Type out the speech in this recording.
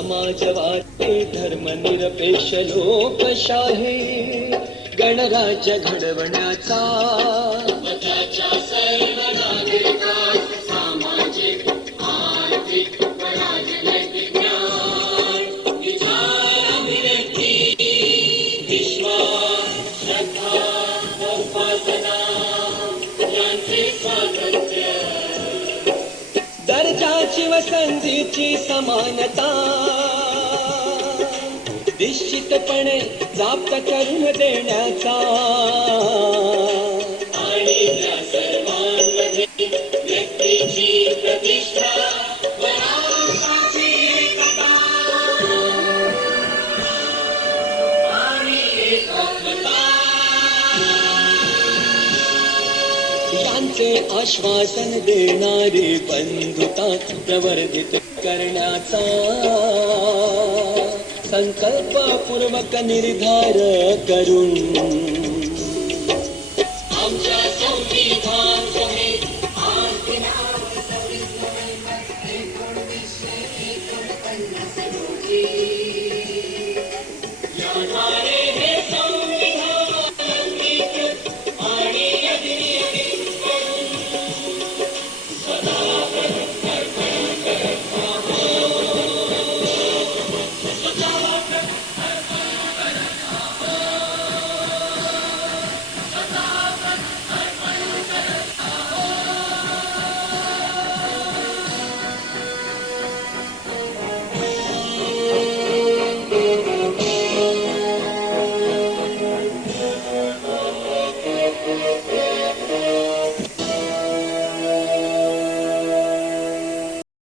समाजवादी धर्मनिरपेक्ष लोकशाही गणराज्य घडवण्याचा सर्व नागरिकांस सामाजिक आर्थिक व राजनैतिक न्याय विचार अभिव्यक्ती विश्वास श्रद्धा व उपासना यांचे स्वातंत्र्य दर्जाची व संधीची समानता निश्चितपणे प्राप्त करून देण्याचा आणि त्या सर्वांमध्ये व्यक्तीची प्रतिष्ठा व राष्ट्राची एकता आणि एकात्मता यांचे आश्वासन देणारी बंधुता प्रवर्धित करण्याचा संकल्पपूर्वक निर्धार करून आमच्या संविधान संहित 1949 रोजी या